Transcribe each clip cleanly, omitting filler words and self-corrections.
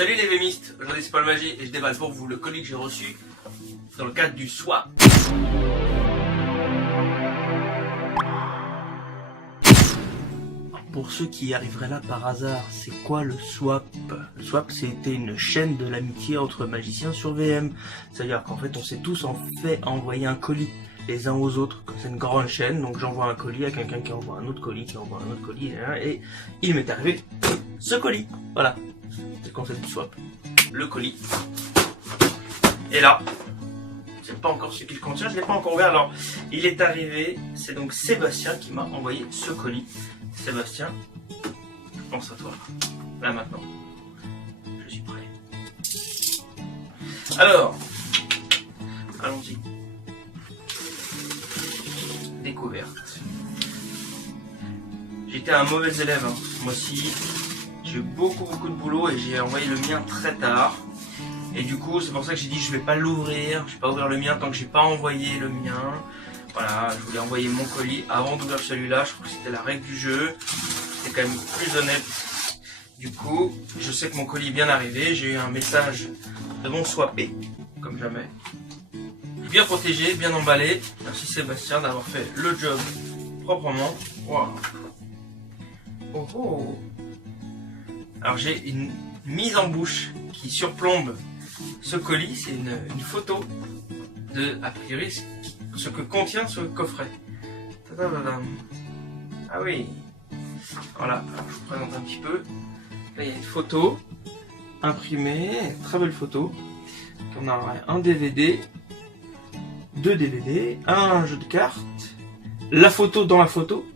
Salut les vémistes, aujourd'hui c'est Paul Magie et je déballe pour vous le colis que j'ai reçu dans le cadre du swap. Pour ceux qui y arriveraient là par hasard, c'est quoi le swap? Le swap, c'était une chaîne de l'amitié entre magiciens sur VM. C'est-à-dire qu'en fait, on s'est tous envoyer un colis les uns aux autres. C'est une grande chaîne, donc j'envoie un colis à quelqu'un qui envoie un autre colis, qui envoie un autre colis, et il m'est arrivé ce colis. Voilà, c'est le concept du swap. Le colis. Et là, c'est pas encore ce qu'il contient, je l'ai pas encore ouvert. Alors, il est arrivé, c'est donc Sébastien qui m'a envoyé ce colis. Sébastien, je pense à toi. Là maintenant, je suis prêt. Alors, allons-y. Découverte. J'étais un mauvais élève, hein. Moi aussi. J'ai eu beaucoup de boulot et j'ai envoyé le mien très tard. Et du coup, c'est pour ça que j'ai dit je vais pas l'ouvrir. Je vais pas ouvrir le mien tant que j'ai pas envoyé le mien. Voilà, je voulais envoyer mon colis avant d'ouvrir celui-là. Je crois que c'était la règle du jeu. C'était quand même plus honnête. Du coup, je sais que mon colis est bien arrivé. J'ai eu un message de mon swappé, comme jamais. Bien protégé, bien emballé. Merci Sébastien d'avoir fait le job proprement. Wow. Oh oh. Alors j'ai une mise en bouche qui surplombe ce colis. C'est une photo de, a priori, ce que contient ce coffret. Tadadadam. Ah oui. Voilà, alors je vous présente un petit peu. Là il y a une photo imprimée, très belle photo. On a un DVD, deux DVD, un jeu de cartes, la photo dans la photo,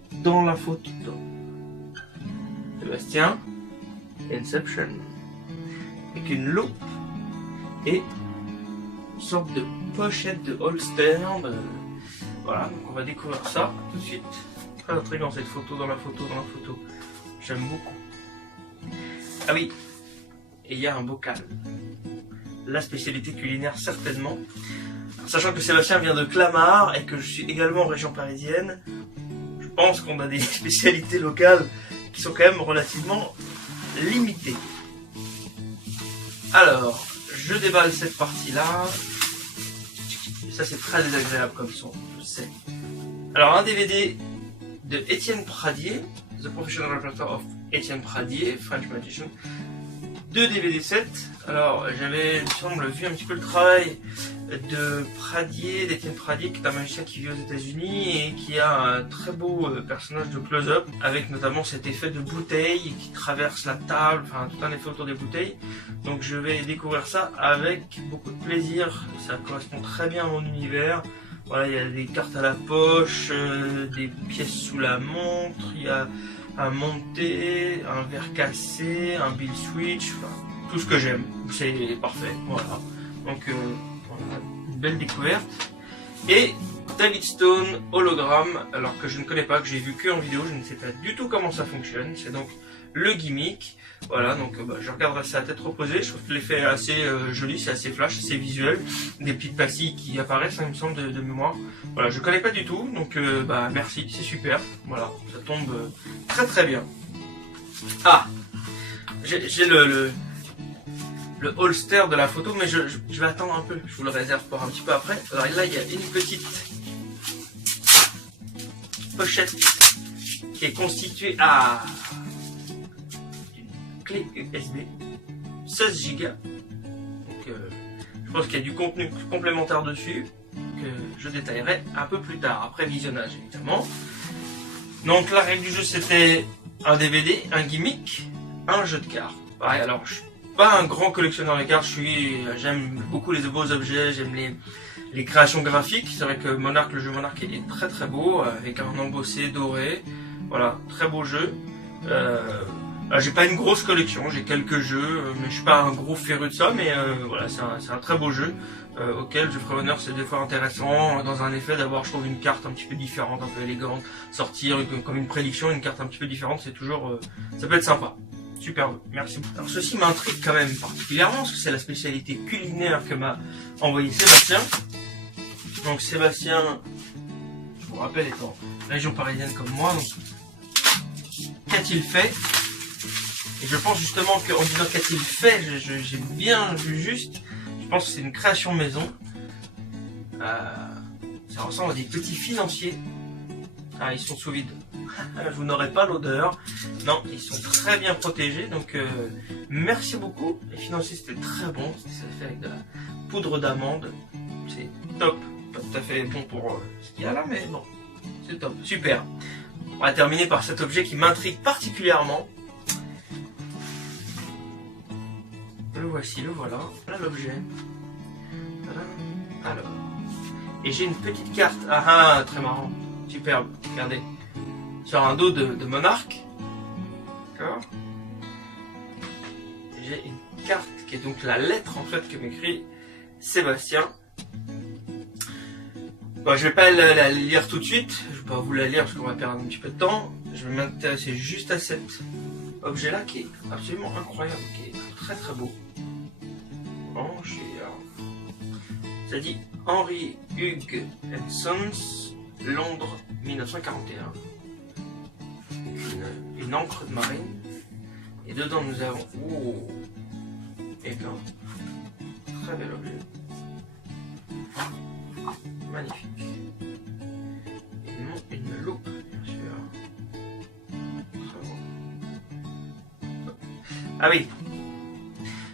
Sébastien, Inception, avec une loupe et une sorte de pochette de holster. Voilà, donc on va découvrir ça tout de suite. Très intriguant cette photo dans la photo. J'aime beaucoup. Ah oui, et il y a un bocal. La spécialité culinaire certainement. Alors, sachant que Sébastien vient de Clamart et que je suis également en région parisienne, je pense qu'on a des spécialités locales qui sont quand même relativement limitées. Alors, je déballe cette partie-là. Ça c'est très désagréable comme son, je sais. Alors un DVD de Étienne Pradier, The Professional Repertoire of Étienne Pradier, French Magician. 2 DVD sets. Alors j'avais, il me semble, vu un petit peu le travail de Pradier, d'Étienne Pradier, qui est un magicien qui vit aux États-Unis et qui a un très beau personnage de close-up, avec notamment cet effet de bouteille qui traverse la table, enfin tout un effet autour des bouteilles. Donc je vais découvrir ça avec beaucoup de plaisir. Ça correspond très bien à mon univers. Voilà, il y a des cartes à la poche, des pièces sous la montre, il y a un monté, un verre cassé, un bill switch, enfin, tout ce que j'aime, c'est parfait, voilà. Donc voilà, une belle découverte. Et David Stone hologramme, alors que je ne connais pas, que j'ai vu que en vidéo, je ne sais pas du tout comment ça fonctionne. C'est donc le gimmick. Voilà, donc je regarderai ça à tête reposée. Je trouve que l'effet est assez joli, c'est assez flash, assez visuel. Des petites pastilles qui apparaissent, il me semble, de mémoire. Voilà, je connais pas du tout, donc merci, c'est super. Voilà, ça tombe très bien. Ah, j'ai le holster de la photo, mais je vais attendre un peu. Je vous le réserve pour un petit peu après. Alors là, il y a une petite pochette qui est constituée d'une clé USB 16 Go. Donc je pense qu'il y a du contenu complémentaire dessus que je détaillerai un peu plus tard, après visionnage évidemment. Donc la règle du jeu, c'était un DVD, un gimmick, un jeu de cartes. Pareil, alors je suis pas un grand collectionneur de cartes, j'aime beaucoup les beaux objets, j'aime les créations graphiques. C'est vrai que Monarch, le jeu Monarch est très beau, avec un embossé doré. Voilà, très beau jeu. J'ai pas une grosse collection, j'ai quelques jeux, mais je suis pas un gros féru de ça, mais voilà, c'est un très beau jeu auquel je ferai honneur. C'est des fois intéressant dans un effet d'avoir, je trouve, une carte un petit peu différente, un peu élégante, sortir comme une prédiction, une carte un petit peu différente, c'est toujours, ça peut être sympa. Superbe, merci beaucoup. Alors ceci m'intrigue quand même particulièrement, parce que c'est la spécialité culinaire que m'a envoyé Sébastien. Donc Sébastien, je vous rappelle, étant région parisienne comme moi, donc qu'a-t-il fait? Et je pense justement qu'en disant qu'a-t-il fait, j'ai bien vu juste. Je pense que c'est une création maison. Ça ressemble à des petits financiers. Ah, ils sont sous vide. Vous n'aurez pas l'odeur. Non, ils sont très bien protégés. Donc, merci beaucoup. Les financiers, c'était très bon. Ça fait avec de la poudre d'amande. C'est top. Pas tout à fait bon pour ce qu'il y a là, mais bon, c'est top. Super. On va terminer par cet objet qui m'intrigue particulièrement. Le voici, le voilà. Voilà l'objet. Voilà. Alors. Et j'ai une petite carte. Ah ah, très marrant. Superbe. Regardez. Sur un dos de monarque. D'accord. J'ai une carte qui est donc la lettre en fait que m'écrit Sébastien. Bon, je vais pas la lire tout de suite. Je vais pas vous la lire parce qu'on va perdre un petit peu de temps. Je vais m'intéresser juste à cet objet là qui est absolument incroyable, qui est très très beau. Bon, ça dit Henry Hughes & Sons, Londres 1941. Une encre de marine. Et dedans nous avons et un très bel objet. Magnifique. Une loupe, bien sûr. Très beau. Ah oui.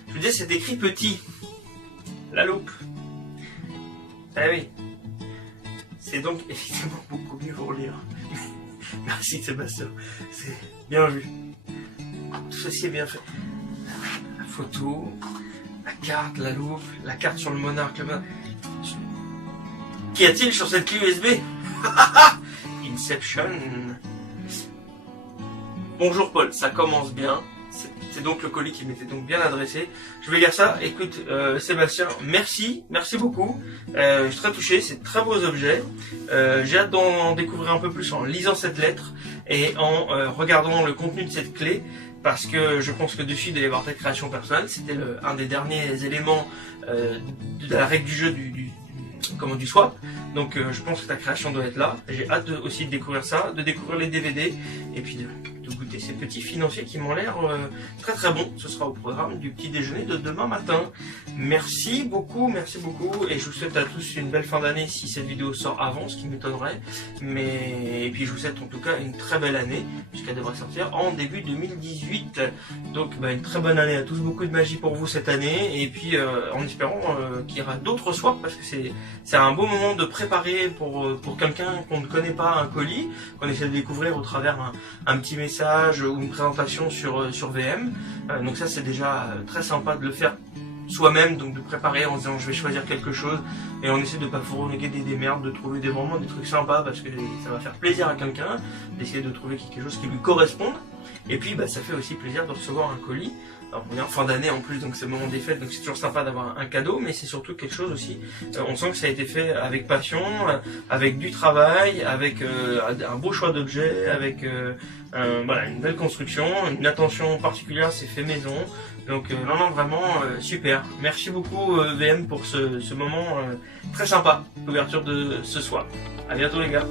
Je vous disais, c'est écrit petit. La loupe. Ah oui. C'est donc évidemment beaucoup mieux pour lire. Merci Sébastien. C'est bien vu. Tout ceci est bien fait. La photo, la carte, la loupe, la carte sur le monarque. Qu'y a-t-il sur cette clé USB? Inception. Bonjour Paul, ça commence bien. C'est donc le colis qui m'était donc bien adressé. Je vais lire ça. Écoute, Sébastien, merci beaucoup. Je suis très touché, c'est de très beaux objets. J'ai hâte d'en découvrir un peu plus en lisant cette lettre et en regardant le contenu de cette clé. Parce que je pense que dessus il doit y avoir ta création personnelle. C'était un des derniers éléments de la règle du jeu du swap. Donc je pense que ta création doit être là. J'ai hâte aussi de découvrir ça, de découvrir les DVD et puis de goûter ces petits financiers qui m'ont l'air très très bons. Ce sera au programme du petit déjeuner de demain matin. Merci beaucoup et je vous souhaite à tous une belle fin d'année si cette vidéo sort avant, ce qui m'étonnerait. Et puis je vous souhaite en tout cas une très belle année puisqu'elle devrait sortir en début 2018. Donc une très bonne année à tous, beaucoup de magie pour vous cette année et puis en espérant qu'il y aura d'autres swaps parce que c'est un beau moment de préparer pour quelqu'un qu'on ne connaît pas un colis, qu'on essaie de découvrir au travers un petit message ou une présentation sur VM. Donc ça c'est déjà très sympa de le faire soi-même, donc de préparer en disant je vais choisir quelque chose et on essaie de pas fourguer des merdes, de trouver vraiment des trucs sympas parce que ça va faire plaisir à quelqu'un, d'essayer de trouver quelque chose qui lui corresponde. Et puis ça fait aussi plaisir de recevoir un colis. Alors on est en fin d'année en plus, donc c'est le moment des fêtes, donc c'est toujours sympa d'avoir un cadeau, mais c'est surtout quelque chose aussi. On sent que ça a été fait avec passion, avec du travail, avec un beau choix d'objets, avec voilà, une belle construction, une attention particulière, c'est fait maison. Donc non, vraiment super. Merci beaucoup VM pour ce moment très sympa, l'ouverture de ce soir. À bientôt les gars.